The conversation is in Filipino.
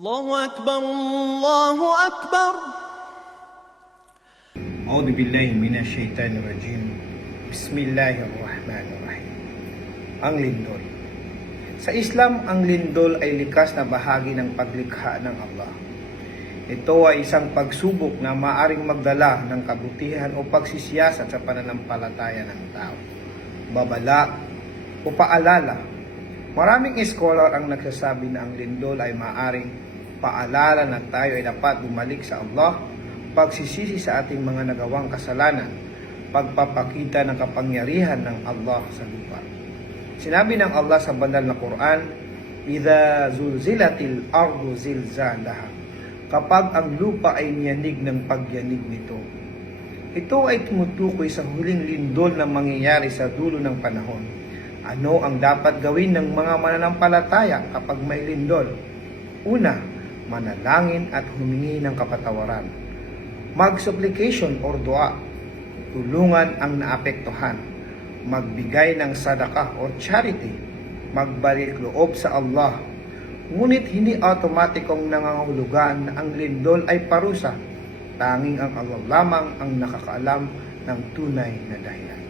الله أكبر الله أكبر. أعوذ بالله من الشيطان الرجيم. بسم الله الرحمن الرحيم. Ang lindol. Sa Islam, ang lindol ay likas na bahagi ng paglikha ng Allah. Ito ay isang pagsubok na maaring magdala ng kabutihan o pagsisiyasat sa pananampalataya ng tao, babala o paalala. Maraming scholar ang nagsasabi na ang lindol ay maaring paalala na tayo ay dapat bumalik sa Allah, pagsisisi sa ating mga nagawang kasalanan, pagpapakita ng kapangyarihan ng Allah sa lupa. Sinabi ng Allah sa banal na Quran, "Idza zulzilatil ardu zilzalaha," kapag ang lupa ay niyanig ng pagyanig nito. Ito ay tumutukoy sa huling lindol na mangyayari sa dulo ng panahon. Ano ang dapat gawin ng mga mananampalataya kapag may lindol? Una, manalangin at humingi ng kapatawaran. Mag-supplication or dua. Tulungan ang naapektuhan. Magbigay ng sadakah or charity. Magbalik loob sa Allah. Ngunit hindi automatikong nangangahulugan na ang lindol ay parusa. Tanging ang Allah lamang ang nakakaalam ng tunay na dahilan.